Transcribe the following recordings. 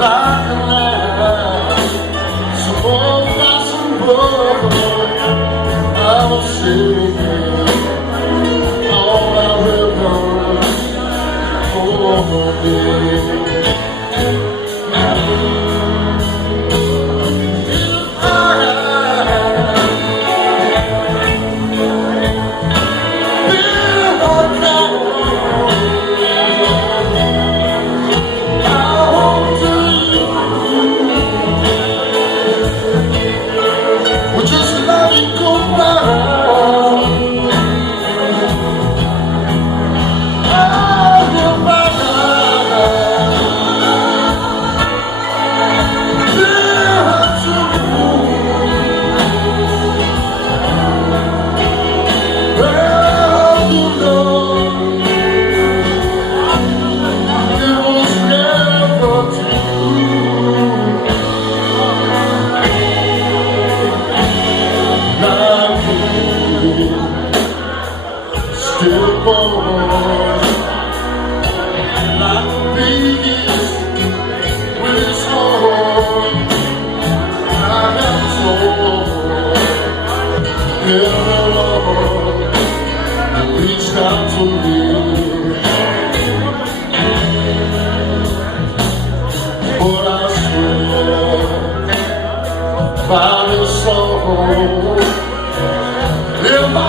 like a lamb, some old fashioned boy. I was singing all I remember for me. Still born like a beast with his horn. I am told every Lord reached out to me, but I swear by his soul, if I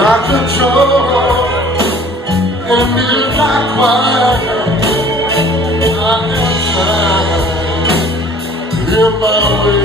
like a joy and midnight quiet, I am trying in my way.